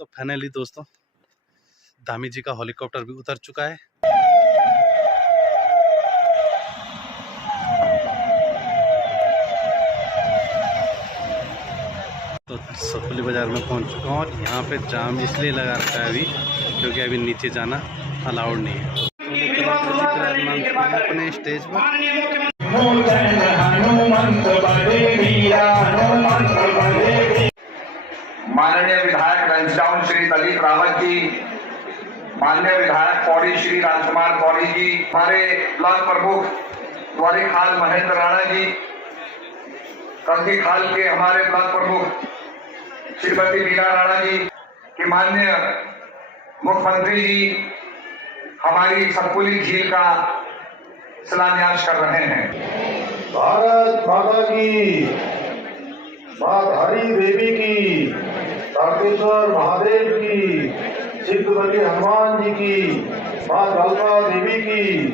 तो फाइनली दोस्तों धामी जी का हेलीकॉप्टर भी उतर चुका है। तो सतपुली बाज़ार में पहुंच चुका हूँ और यहाँ पे जाम इसलिए लगा रखा है अभी क्योंकि अभी नीचे जाना अलाउड नहीं है। तो अपने स्टेज पर माननीय विधायक घनश्याम श्री दलीप रावत जी, माननीय विधायक पौड़ी श्री राजकुमार पौड़ी जी, हमारे ब्लॉक प्रमुख द्वारी खाल महेंद्र राणा जी, कंदी खाल के हमारे ब्लॉक प्रमुख श्रीमती मीना राणा जी, कि माननीय मुख्यमंत्री जी हमारी सतपुली झील का शिलान्यास कर रहे हैं। भारत माता की, मां धारी देवी की, तारकेश्वर महादेव की, सिद्धवती हनुमान जी की, मां कालका देवी की,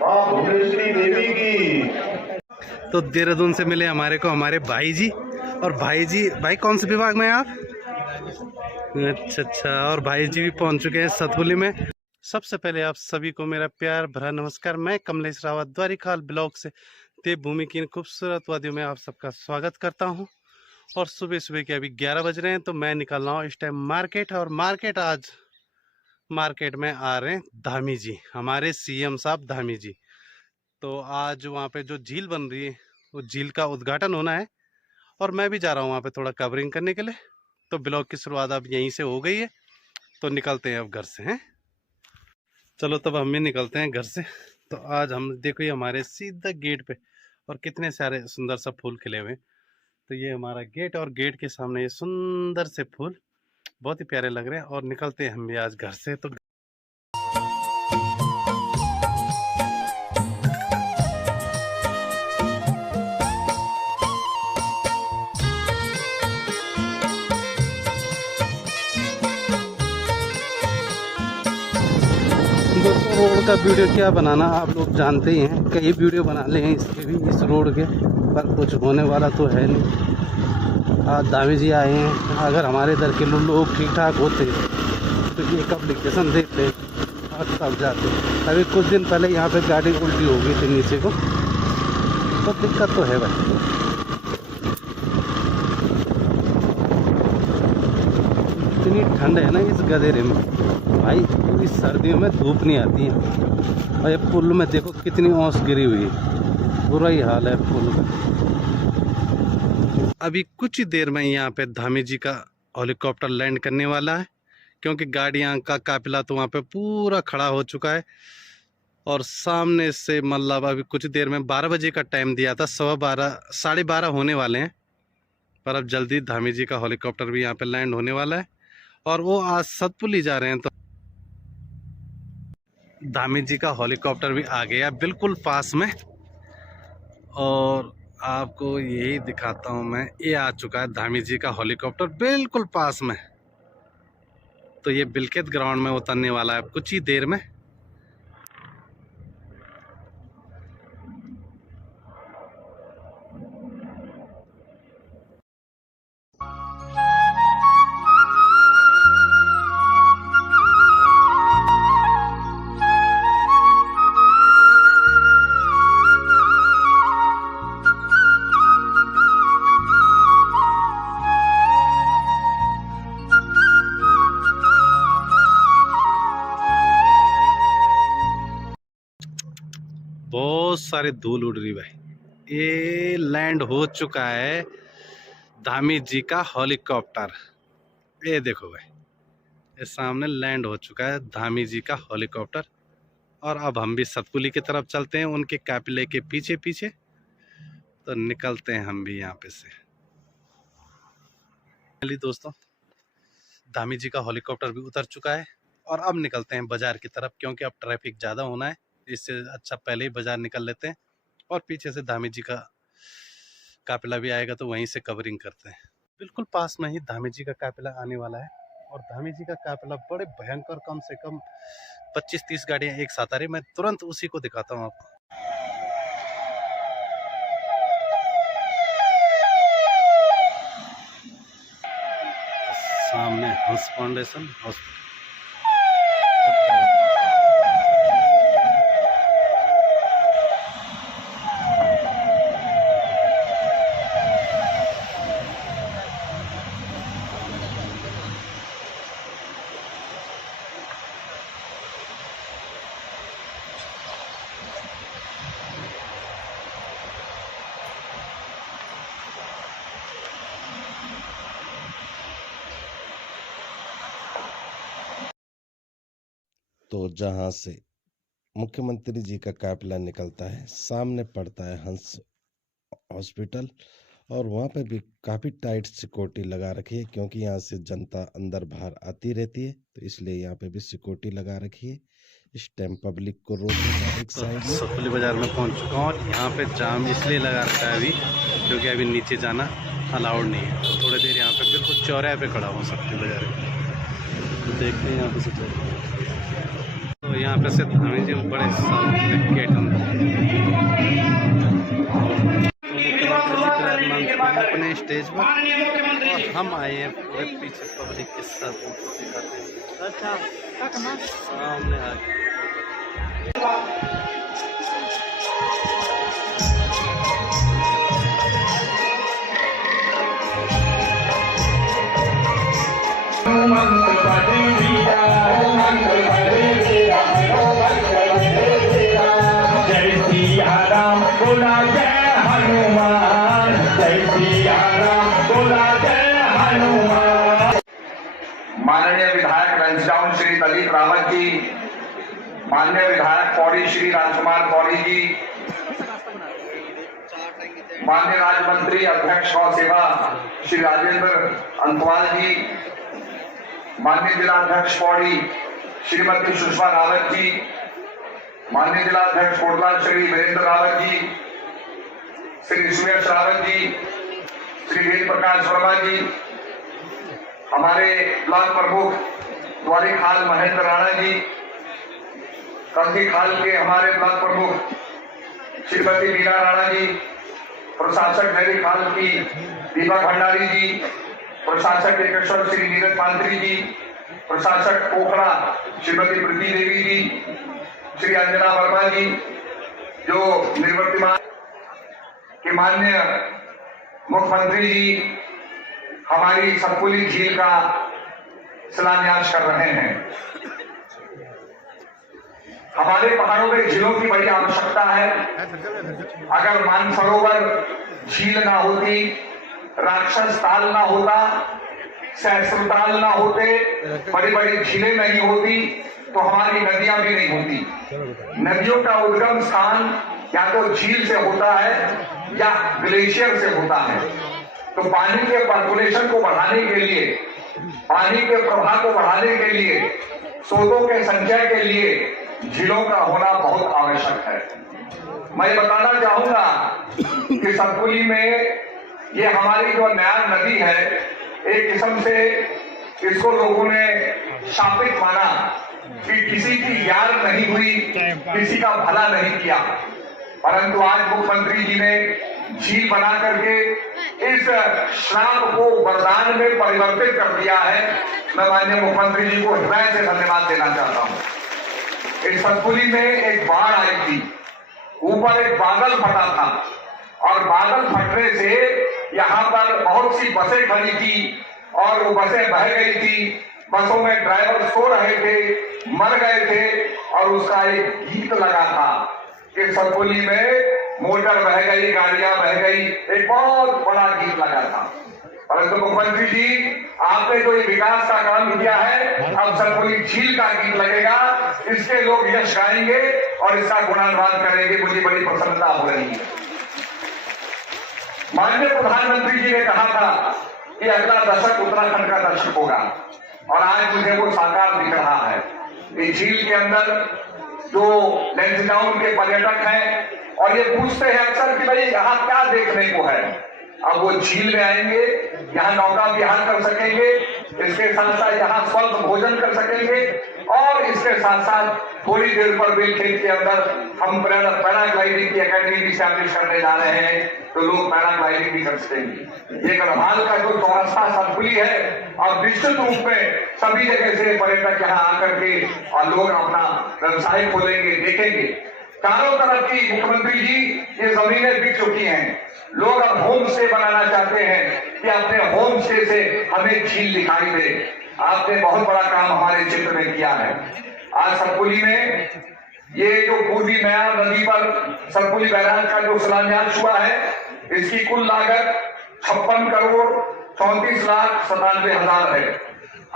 मां भुवनेश्वरी देवी की। तो देहरादून से मिले हमारे को हमारे भाई जी। और भाई कौन से विभाग में हैं आप? अच्छा, और भाई जी भी पहुंच चुके हैं सतपुली में। सबसे पहले आप सभी को मेरा प्यार भरा नमस्कार। मैं कमलेश रावत द्वारी खाल ब्लॉक से देवभूमि की इन खूबसूरत वादियों में आप सबका स्वागत करता हूं। और सुबह सुबह के अभी 11 बज रहे हैं, तो मैं निकल रहा हूँ इस टाइम मार्केट। और आज मार्केट में आ रहे हैं धामी जी, हमारे सीएम साहब धामी जी। तो आज वहाँ पे जो झील बन रही है वो झील का उद्घाटन होना है और मैं भी जा रहा हूँ वहाँ पे थोड़ा कवरिंग करने के लिए। तो ब्लॉग की शुरुआत अब यहीं से हो गई है, तो निकलते हैं अब घर से। हैं, चलो तब हम भी निकलते हैं घर से। तो आज हम देखो ये हमारे सीधा गेट पे और कितने सारे सुंदर सा फूल खिले हुए। तो ये हमारा गेट और गेट के सामने ये सुंदर से फूल बहुत ही प्यारे लग रहे हैं। और निकलते हैं हम भी आज घर से। तो दोस्तों रोड का वीडियो क्या बनाना, आप लोग जानते ही हैं। कई वीडियो बना ले हैं इसके भी, इस रोड के, पर कुछ होने वाला तो है नहीं। आज धामी जी आए हैं। अगर हमारे इधर के लोग ठीक ठाक होते तो ये एप्लीकेशन देते और तब जाते। अभी कुछ दिन पहले यहाँ पे गाड़ी उल्टी हो गई थी नीचे को, तो दिक्कत तो है भाई। इतनी ठंड है ना इस गधेरे में भाई, पूरी सर्दियों में धूप नहीं आती है। और ये पुल में देखो कितनी ओस गिरी हुई है, बुरा ही हाल है पुल का। अभी कुछ ही देर में यहाँ पे धामी जी का हेलीकॉप्टर लैंड करने वाला है, क्योंकि गाड़ियाँ का काफिला तो वहाँ पे पूरा खड़ा हो चुका है। और सामने से मतलब अभी कुछ देर में 12 बजे का टाइम दिया था, 12:15 12:30 होने वाले हैं। पर अब जल्दी धामी जी का हेलीकॉप्टर भी यहाँ पे लैंड होने वाला है और वो आज सतपुली जा रहे हैं। तो धामी जी का हेलीकॉप्टर भी आ गया बिल्कुल पास में, और आपको यही दिखाता हूँ मैं। ये आ चुका है धामी जी का हेलीकॉप्टर बिल्कुल पास में। तो ये बिलखेत ग्राउंड में उतरने वाला है कुछ ही देर में। बहुत सारे धूल उड़ रही भाई। ये लैंड हो चुका है धामी जी का हेलीकॉप्टर। ये देखो भाई, ये सामने लैंड हो चुका है धामी जी का हेलीकॉप्टर। और अब हम भी सतपुली की तरफ चलते हैं उनके काफिले के पीछे पीछे। तो निकलते हैं हम भी यहाँ पे से। दोस्तों धामी जी का हेलीकॉप्टर भी उतर चुका है और अब निकलते हैं बाजार की तरफ, क्योंकि अब ट्रैफिक ज़्यादा होना है। इससे अच्छा पहले ही बाजार निकल लेते हैं और पीछे से धामी जी का काफिला भी आएगा तो वहीं से कवरिंग करते हैं। बिल्कुल पास में ही धामी जी का काफिला आने वाला है। और धामी जी का काफिला बड़े भयंकर, कम से कम 25-30 गाड़ियां एक साथ आ रही। मैं तुरंत उसी को दिखाता हूँ आपको। सामने हंस फाउंडेशन हॉस्पिटल। तो जहाँ से मुख्यमंत्री जी का काफिला निकलता है, सामने पड़ता है हंस हॉस्पिटल, और वहाँ पे भी काफ़ी टाइट सिक्योरिटी लगा रखी है, क्योंकि यहाँ से जनता अंदर बाहर आती रहती है, तो इसलिए यहाँ पे भी सिक्योरिटी लगा रखी है। इस टाइम पब्लिक को रोकना एक तो साइड में। सतपुली बाज़ार में पहुंच चुका हूँ और यहाँ पे जाम इसलिए लगा रखा है अभी क्योंकि अभी नीचे जाना अलाउड नहीं है। तो थोड़ी देर यहाँ पे बिल्कुल चौराहे पे खड़ा हूँ सतपुली बाज़ार में। तो देखते हैं यहाँ पे से तो यहाँ पे से हमें जो बड़े गेट अपने स्टेज पर और हम आए हैं पूरे पीछे पब्लिक के साथ दिखाते हैं। सामने आ गए जय सिया राम बोला जय हनुमान, जय सिया राम बोला जय हनुमान। माननीय विधायक घनश्याम श्री दलीप रावत जी, माननीय विधायक पौड़ी श्री राजकुमार पौड़ी जी, माननीय राज्य मंत्री अध्यक्ष गौ सेवा श्री राजेंद्र अंतवाल जी, माननीय जिलाध्यक्ष पौड़ी श्रीमती सुषमा रावत जी, माननीय जिलाध्यक्ष कोटला श्री वीरेंद्र रावत जी, श्री सुयश रावत जी, श्री वेद प्रकाश वर्मा जी, हमारे ब्लॉक प्रमुख द्वारी खाल महेंद्र राणा जी, कंधी खाल के हमारे ब्लॉक प्रमुख श्रीमती मीना राणा जी, प्रशासक डेरी खाल की दीपक भंडारी जी, प्रशासक एकेश्वर श्री नीरज मांत्री जी, प्रशासक पोखरा श्रीमती प्रीति देवी जी, श्री अंजना वर्मा जी, जो निर्वर्तमान के माननीय मुख्यमंत्री जी हमारी सतपुली झील का शिलान्यास कर रहे हैं। हमारे पहाड़ों में झीलों की बड़ी आवश्यकता है। अगर मानसरोवर झील ना होती, राक्षस ताल ना होता, सहस्त्रताल ना होते, बड़ी बड़ी झीलें नहीं होती, तो हमारी नदियां भी नहीं होती। नदियों का उद्गम स्थान या तो झील से होता है या ग्लेशियर से होता है। तो पानी के पर्कुलेशन को बढ़ाने के लिए, पानी के प्रवाह को बढ़ाने के लिए, स्रोतों के संचय के लिए झीलों का होना बहुत आवश्यक है। मैं बताना चाहूंगा कि सतपुली में ये हमारी जो नया नदी है, एक किस्म से इसको लोगों ने शापित माना कि किसी की यार नहीं हुई, किसी का भला नहीं किया। परंतु आज मुख्यमंत्री जी ने झील बना करके इस श्राप को वरदान में परिवर्तित कर दिया है। मैं माननीय मुख्यमंत्री जी को हृदय से धन्यवाद देना चाहता हूं। इस सतपुली में एक बाढ़ आई थी, ऊपर एक बादल फटा था और बादल फटने से यहाँ पर बहुत सी बसें खड़ी थी और वो बसें बह गई थी। बसों में ड्राइवर सो रहे थे, मर गए थे और उसका एक गीत लगा था कि सतपुली में मोटर बह गई, गाड़ियां बह गई, एक बहुत बड़ा गीत लगा था। परंतु मुख्यमंत्री जी, आपने जो ये विकास का काम किया है, अब सतपुली झील का गीत लगेगा, इसके लोग यश गाएंगे और इसका गुणानुवाद करेंगे। मुझे बड़ी प्रसन्नता हो रही है। माननीय प्रधानमंत्री जी ने कहा था कि अगला दशक उत्तराखंड का दशक होगा और आज मुझे वो साकार दिख रहा है। इस झील के अंदर जो लैंसडाउन के पर्यटक हैं और ये पूछते हैं अक्सर कि भाई यहाँ क्या देखने को है। अब वो झील में आएंगे, यहाँ नौका विहार कर सकेंगे, इसके साथ साथ यहाँ स्वल्प भोजन कर सकेंगे और इसके साथ साथ थोड़ी देर पर बिल खेत के अंदर हम पैराग्लाइडिंग की एकेडमी भी स्टैब्लिश करने जा रहे हैं, तो लोग पैराग्लाइडिंग भी कर सकेंगे। ये गढ़वाल का जो चौरस्ता सतपुली है, और निश्चित रूप में सभी जगह से पर्यटक यहाँ आकर के और लोग अपना व्यवसाय खोलेंगे, देखेंगे। चारों तरफ की मुख्यमंत्री जी ये जमीनें बिक चुकी हैं, लोग अब होम स्टे बनाना चाहते हैं कि अपने होम स्टे से हमें झील दिखाई दे। आपने बहुत बड़ा काम हमारे क्षेत्र में किया है। आज सतपुली में ये जो पूर्वी म्यार नदी पर सतपुली बैराज का जो शिलान्यास हुआ है, इसकी कुल लागत 56 करोड़ 34 लाख 97 हजार है।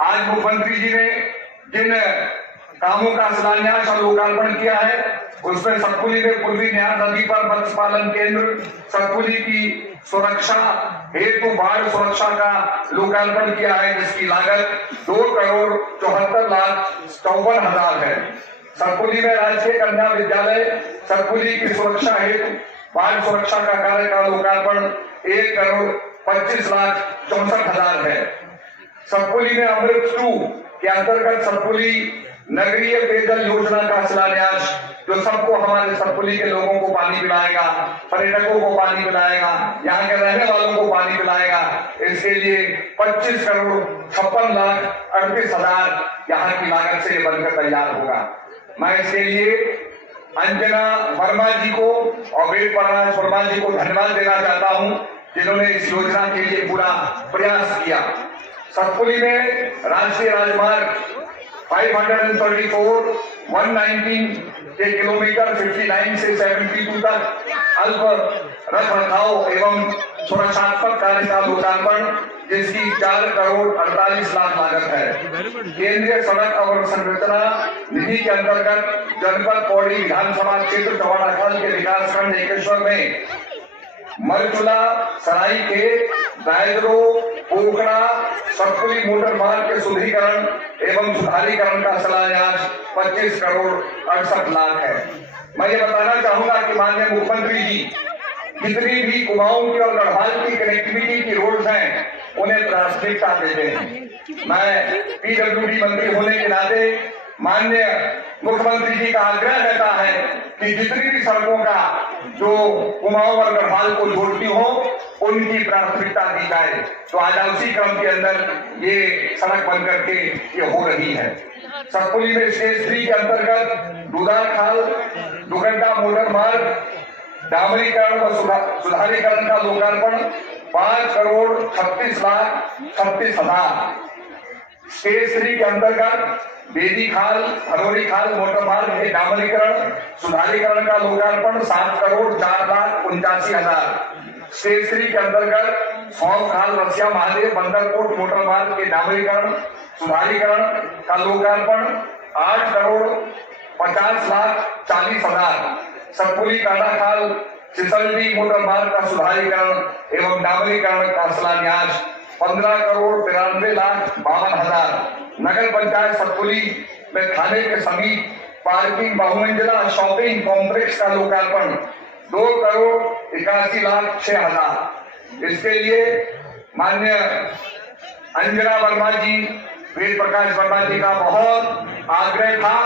आज मुख्यमंत्री जी ने जिन कामों का शिलान्यास और लोकार्पण किया है, उसमें सतपुली में पूर्वी म्यार नदी पर मत्स्य पालन केंद्र, सतपुली की सुरक्षा हेतु बाढ़ सुरक्षा का लोकार्पण किया है, जिसकी लागत 2 करोड़ 74 लाख 54 हजार है। सतपुली में राजकीय कन्या विद्यालय सतपुली की सुरक्षा हेतु बाढ़ सुरक्षा का कार्य का लोकार्पण 1 करोड़ 25 लाख 64 हजार है। सतपुली में अमृत 2 के अंतर्गत सतपुली नगरीय पेयजल योजना का शिलान्यास, जो सबको हमारे सतपुली के लोगों को पानी पिलाएगा, पर्यटकों को पानी पिलाएगा, यहाँ के रहने वालों को पानी पिलाएगा। इसके लिए 25 करोड़ 56 लाख 38 हजार यहाँ की लागत से बनकर तैयार होगा। मैं इसके लिए अंजना वर्मा जी को और वेद प्रकाश वर्मा जी को धन्यवाद देना चाहता हूँ, जिन्होंने इस योजना के लिए पूरा प्रयास किया। सतपुली में राष्ट्रीय राजमार्ग 534 119 के किलोमीटर 59 से 72 तक अल्प रख रखाव एवं सुरक्षात्मक कार्य का लोकार्पण, जिसकी 4 करोड़ 48 लाख लागत है। केंद्रीय सड़क और संरचना निधि के अंतर्गत जनपद पौड़ी विधानसभा क्षेत्र चौड़ाखाल के विकासखंड एकेश्वर में मरचुला सराई के दायदरो पोखड़ा सतपुली मोटर मार्ग के सुदृढ़ीकरण एवं सुधारीकरण का शिलान्यास 25 करोड़ 68 लाख है। मैं ये बताना चाहूंगा कि माननीय मुख्यमंत्री जी जितनी भी कुमाऊं की और गढ़वाल की कनेक्टिविटी की रोड्स हैं, उन्हें प्राथमिकता देते हैं। मैं पीडब्ल्यूडी मंत्री होने के नाते माननीय मुख्यमंत्री जी का आग्रह रहता है कि जितनी भी सड़कों का जो कुमाऊं और गढ़वाल को जोड़ती हो, उनकी प्राथमिकता दी जाए। तो आज उसी क्रम के अंदर ये सड़क बन करके ये हो रही है। सतपुली में स्टेज 3 के अंतर्गत दुधाखाल दुगड्डा मोटर मार्ग डामरीकरण व सुधारीकरण का लोकार्पण 5 करोड़ 36 लाख 36 हजार। स्टेज 3 के अंतर्गत बेदी खाल हरोरी खाल मोटर मार्ग के डामरीकरण सुधारीकरण का लोकार्पण 7 करोड़ 4 लाख 89 हजार। स्टेज 3 के अंतर्गत सौंफ खाल रसिया महादेव बंदरकोट मोटर मार्ग के डामरीकरण सुधारीकरण का लोकार्पण 8 करोड़ 50 लाख 40 हजार। सतपुली कांडाखाल सिसलडी मोटर मार्ग का सुधारीकरण एवं डामरीकरण का शिलान्यास 15 करोड़ 93 लाख 52 हजार। नगर पंचायत सतपुली में थाने के समीप पार्किंग बहुमंजिला शॉपिंग कॉम्प्लेक्स का लोकार्पण 2 करोड़ 81 लाख 6 हजार। इसके लिए माननीय अंजना वर्मा जी, वेद प्रकाश वर्मा जी का बहुत आग्रह था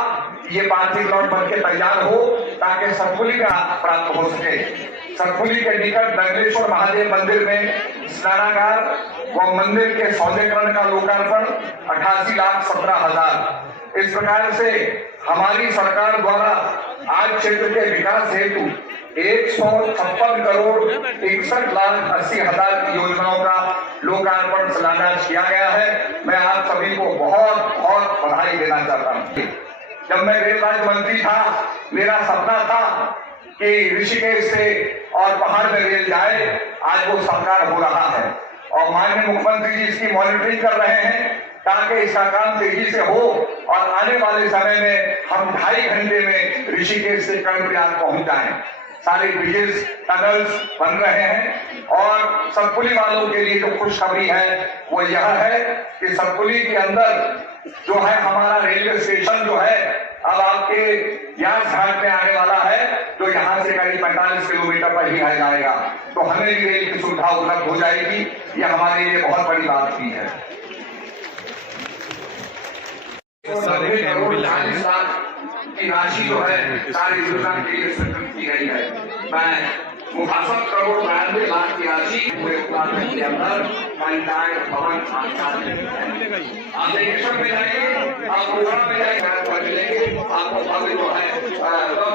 कि ये पार्किंग लॉट बन के तैयार हो, ताकि सतपुली का प्राप्त हो सके। सतपुली के निकट दंगलेश्वर महादेव मंदिर में स्नानागार व मंदिर के सौंदर्यीकरण का लोकार्पण 88 लाख 17 हजार। इस प्रकार से हमारी सरकार द्वारा आज क्षेत्र के विकास हेतु 156 करोड़ 61 लाख 80 हजार की योजनाओं का लोकार्पण शिलान्यास किया गया है। मैं आप सभी को बहुत बहुत बधाई देना चाहता हूँ। जब मैं रेल राज्य मंत्री था, मेरा सपना था कि ऋषिकेश से और पहाड़ में रेल जाए। आज वो साकार हो रहा है और माननीय मुख्यमंत्री जी इसकी मॉनिटरिंग कर रहे हैं, ताकि इसका काम तेजी से हो और आने वाले समय में हम 2.5 घंटे में ऋषिकेश से कर्णप्रयाग पहुंच जाएं। सारे ब्रिजेस टनल्स बन रहे हैं और सतपुली वालों के लिए जो खुशखबरी है वो यह है कि सतपुली के अंदर जो है हमारा रेलवे स्टेशन जो है अब आपके यास घाट में आने वाला है, जो यहाँ से करीब 45 किलोमीटर पर ही आ जाएगा। तो हमें भी रेल की सुविधा उपलब्ध हो जाएगी। ये हमारे लिए बहुत बड़ी बात की है। सारे कैंप भी लगे हैं। की राशि जो है सारी योजना के लिए स्वीकृत की गई है। मैं 62 करोड़ 92 लाख की राशि पूरे उत्तराखंड के अंदर पंचायत भवन आप देखिए में जाएंगे, आप प्रोग्राम में जाएंगे, मिलेंगे आपको भव्य जो है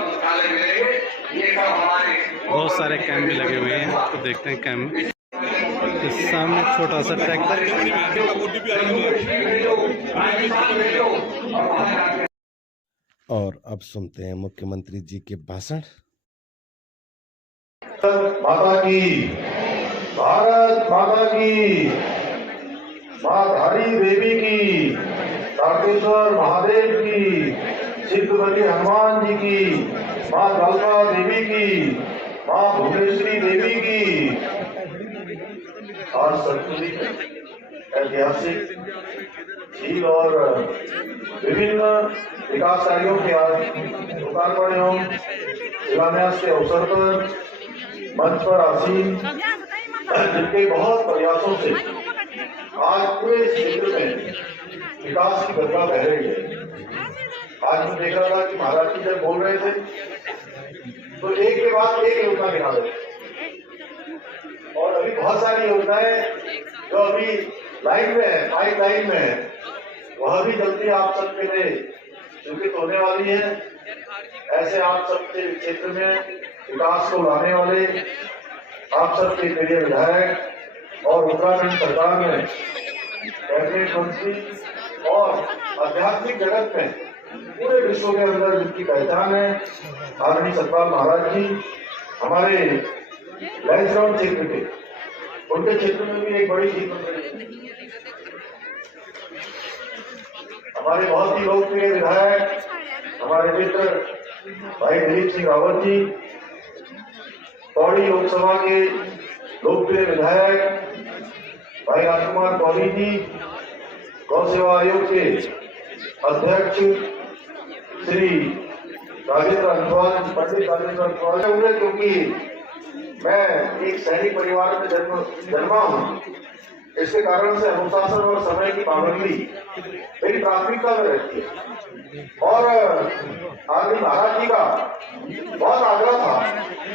मुख्यालय मिलेंगे। ये सब हमारे बहुत सारे कैंप भी लगे हुए हैं, तो देखते हैं कैंप। इस सामने छोटा सा ट्रैक्टर। और अब सुनते हैं मुख्यमंत्री जी के भाषण। माता की, भारत माता की, माँ धारी देवी की, तारकेश्वर महादेव की, सिद्धबली हनुमान जी की, माँ कालका देवी की, माँ भुवनेश्वरी देवी की। आज सतपुली ऐतिहासिक झील और विभिन्न विकास कार्यों के लोकार्पण एवं शिलान्यास के अवसर पर मंच पर आसीन जिनके बहुत प्रयासों से आज पूरे क्षेत्र में विकास की गंगा बह रही है। आज मैं देख रहा था कि महाराज जी जब बोल रहे थे तो एक के बाद एक योजना गिना रहे थे, और अभी बहुत सारी योजनाएं जो अभी लाइन में है, पाइप लाइन में है, वह भी जल्दी आप सबके लिए स्वीकृत होने वाली है। ऐसे आप सबके क्षेत्र में विकास को लाने वाले आप सबके प्रिय विधायक और उत्तराखंड सरकार में कैबिनेट मंत्री और आध्यात्मिक जगत में पूरे विश्व के अंदर जिनकी पहचान है, आदरणीय सतपाल महाराज जी हमारे लैंसडाउन क्षेत्र के, उनके क्षेत्र में भी एक बड़ी जीत बन रही। हमारे बहुत ही लोकप्रिय विधायक हमारे मित्र भाई दिलीप सिंह रावत जी, पौड़ी लोकसभा के लोकप्रिय विधायक भाई राजकुमार पौड़ी जी, गौ सेवा आयोग के अध्यक्ष श्री राजेंद्र अग्रवाल, पंडित राजेंद्र अग्रवाल हुए, क्योंकि मैं एक सैनिक परिवार में जन्मा हूँ। इसके कारण से अनुशासन और समय की पाबंदी मेरी प्राथमिकता में रहती है। और आदरणीय महाराज जी का बहुत आग्रह था,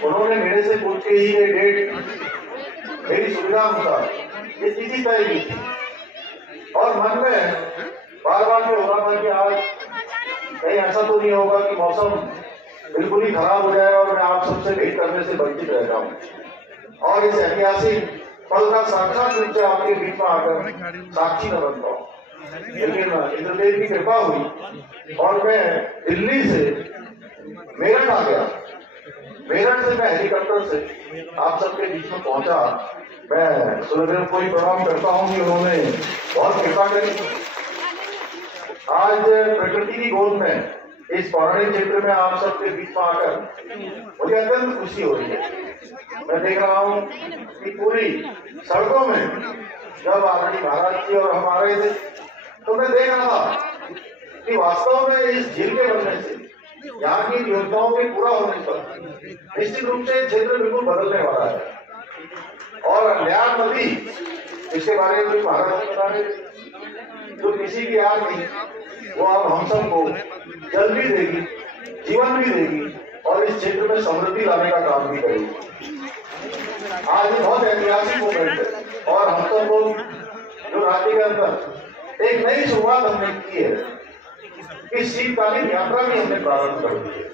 उन्होंने मेरे से पूछ के ही ये डेट मेरी सुविधा अनुसार ये तिथि तय की थी, और मन में बार बार ये हो रहा था कि आज कहीं ऐसा तो नहीं होगा कि मौसम बिल्कुल ही खराब हो जाए और मैं आप सबसे भेंट करने से वंचित रह जाऊं और इस ऐतिहासिक पल का साक्षात रूप से आपके बीच में आकर साक्षी न बन पाऊं। लेकिन इंद्रदेव की कृपा हुई और मैं दिल्ली से मेरठ आ गया। मेरठ से मैं हेलीकॉप्टर से आप सबके बीच में पहुंचा। मैं सूर्यदेव को ही प्रणाम करता हूं कि उन्होंने बहुत कृपा करी। आज प्रकृति की गोद में इस पौराणिक क्षेत्र में आप सबके बीच में आकर मुझे अत्यंत खुशी हो रही है। मैं देख रहा हूँ कि पूरी सड़कों में जब आदरणीय महाराज जी और हम आ रहे थे तो मैं देख रहा था कि वास्तव में इस झील के बनने से, यहाँ की योजनाओं के पूरा होने पर निश्चित रूप से क्षेत्र बिल्कुल बदलने वाला है। और न्याय नदी, इसके बारे में महाराज जी बता रहे जो किसी की याद नहीं, वो अब हम सबको जल भी देगी, जीवन भी देगी और इस क्षेत्र में समृद्धि लाने का काम भी करेगी। आज ये बहुत ऐतिहासिक मोमेंट है और हम सब लोग जो राज्य के अंदर एक नई शुरुआत हमने की है कि शीतकालीन यात्रा भी हमने प्रारंभ कर दी है।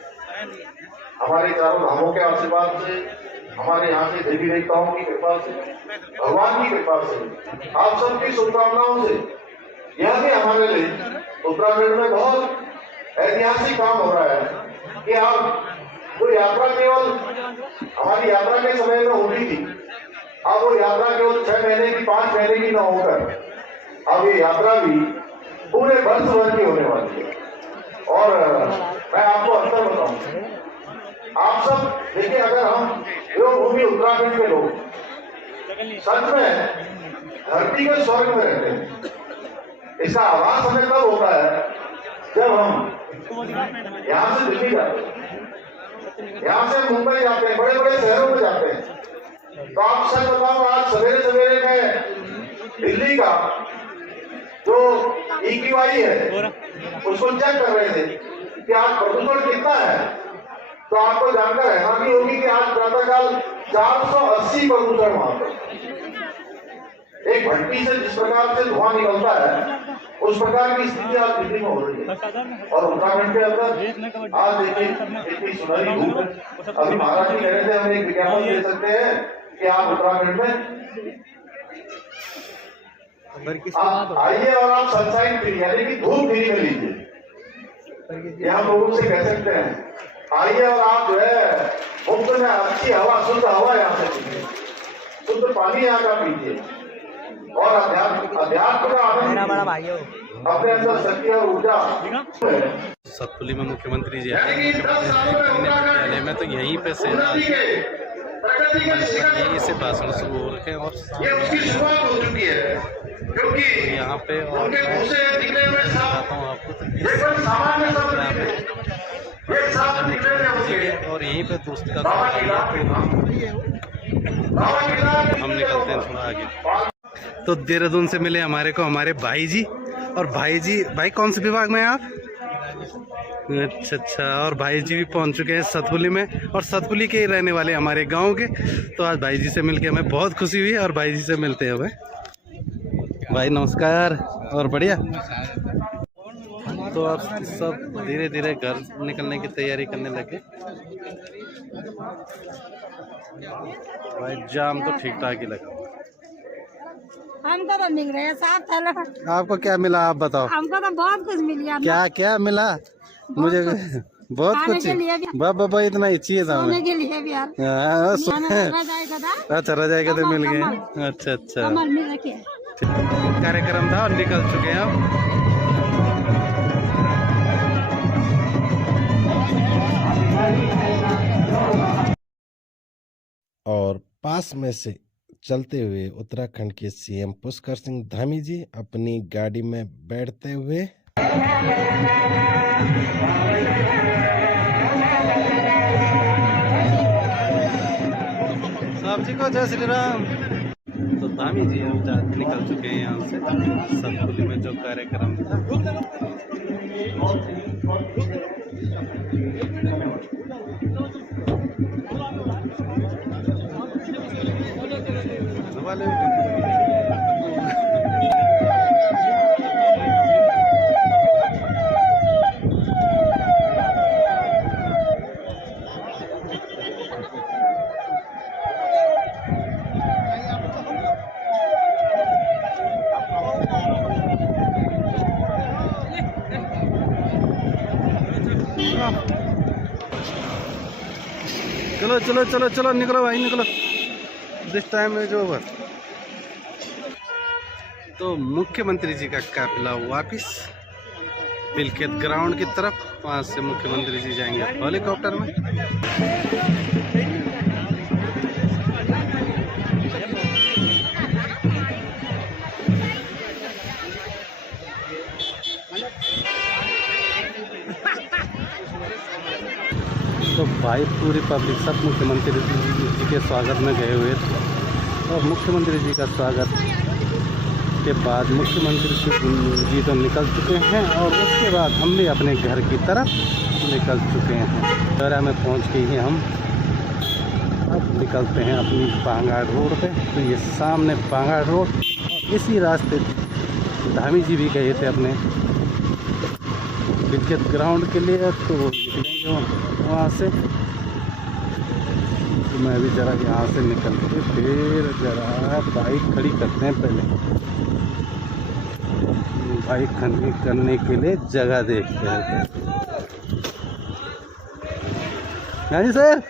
हमारे चारों धामों के आशीर्वाद से, हमारे यहाँ के देवी देवताओं की कृपा से, भगवान की कृपा से, आप सबकी शुभकामनाओं से यह भी हमारे लिए उत्तराखंड में बहुत ऐतिहासिक काम हो रहा है कि आप वो यात्रा केवल हमारी यात्रा के समय में होती थी, अब वो यात्रा केवल 6 महीने की 5 महीने की न होकर अब ये यात्रा भी पूरे वर्ष भर की होने वाली है। और मैं आपको अंतर बताऊं, आप सब देखिए, अगर हम देवभूमि उत्तराखंड के लोग सच में धरती के स्वर्ग में रहते हैं, इसका आभास हमें तब होता है जब हम यहाँ से दिल्ली जाते हैं, यहाँ से मुंबई जाते हैं, बड़े बड़े शहरों में जाते हैं। तो आप सच बताओ, आज सवेरे सवेरे में दिल्ली का जो EQI है उसको चेक कर रहे थे कि आज प्रदूषण कितना है। तो आपको जानकर हैरानी होगी कि आज प्रातःकाल 480 प्रदूषण वहां पर। एक भट्टी से जिस प्रकार से धुआं निकलता है उस प्रकार की स्थिति आज दिल्ली में हो रही है। और उत्तराखंड के अंदर आज देखिए इतनी सुनहरी धूप है। अभी महाराज जी कह रहे थे हम एक विज्ञापन दे सकते हैं कि आप उत्तराखंड में आइए और आप सनशाइन फ्री यानी कि धूप फ्री में लीजिए। ये हम लोगों से कह सकते हैं आइए और आप जो है मुफ्त में अच्छी हवा शुद्ध हवा यहाँ से पीजिए, शुद्ध पानी यहाँ का पीजिए और अध्यात्म का आनंद अपने अंदर शक्ति और ऊर्जा। सतपुली में मुख्यमंत्री जी विद्यालय में तो यहीं पे से यहीं से भाषण शुरू हो रखे और उसकी शुरुआत हो चुकी है क्योंकि यहाँ पे और बताता हूँ आपको तो और यहीं पे दोस्त का हम निकलते हैं थोड़ा आगे। तो देहरादून से मिले हमारे को हमारे भाई जी। और भाई कौन से विभाग में हैं आप? अच्छा। और भाई जी भी पहुंच चुके हैं सतपुली में और सतपुली के ही रहने वाले हमारे गांव के। तो आज भाई जी से मिलके हमें बहुत खुशी हुई और भाई जी से मिलते हैं हमें। भाई नमस्कार। और बढ़िया। तो आप सब धीरे धीरे घर निकलने की तैयारी करने लगे। भाई जाम तो ठीक ठाक ही लगा। हमको तो मिल रहे हैं साहब। आपको क्या मिला आप बताओ? हमको तो बहुत कुछ मिल गया। क्या क्या मिला? मुझे बहुत कुछ। बाबा इतना ही चाहिए था हमें। के लिए भी यार। अच्छा रजाई का तो मिल गए। अच्छा कार्यक्रम था और निकल चुके हैं हम। और पास में से चलते हुए उत्तराखंड के सीएम पुष्कर सिंह धामी जी अपनी गाड़ी में बैठते हुए साहब जी को जय श्री राम। तो धामी जी हम निकल चुके हैं यहाँ से सतपुली में जो कार्यक्रम था। चलो चलो चलो चलो निकलो भाई निकलो। This time is over. तो मुख्यमंत्री जी का काफिला वापिस बिलखेत ग्राउंड की तरफ। वहां से मुख्यमंत्री जी जाएंगे हेलीकॉप्टर में। तो भाई पूरी पब्लिक सब मुख्यमंत्री जी के स्वागत में गए हुए थे और मुख्यमंत्री जी का स्वागत के बाद मुख्यमंत्री जी तो निकल चुके हैं और उसके बाद हम भी अपने घर की तरफ निकल चुके हैं। दौरा में पहुंच के ही हम अब निकलते हैं अपनी पांगाड़ रोड पे। तो ये सामने पांगाड़ रोड और इसी रास्ते धामी जी भी गए थे अपने क्रिकेट ग्राउंड के लिए। तो वो निकलेंगे वहाँ से। तो मैं भी ज़रा यहाँ से निकल के फिर ज़रा बाइक खड़ी करते हैं। पहले बाइक खड़ी करने के लिए जगह देखते हैं। हाँ जी सर।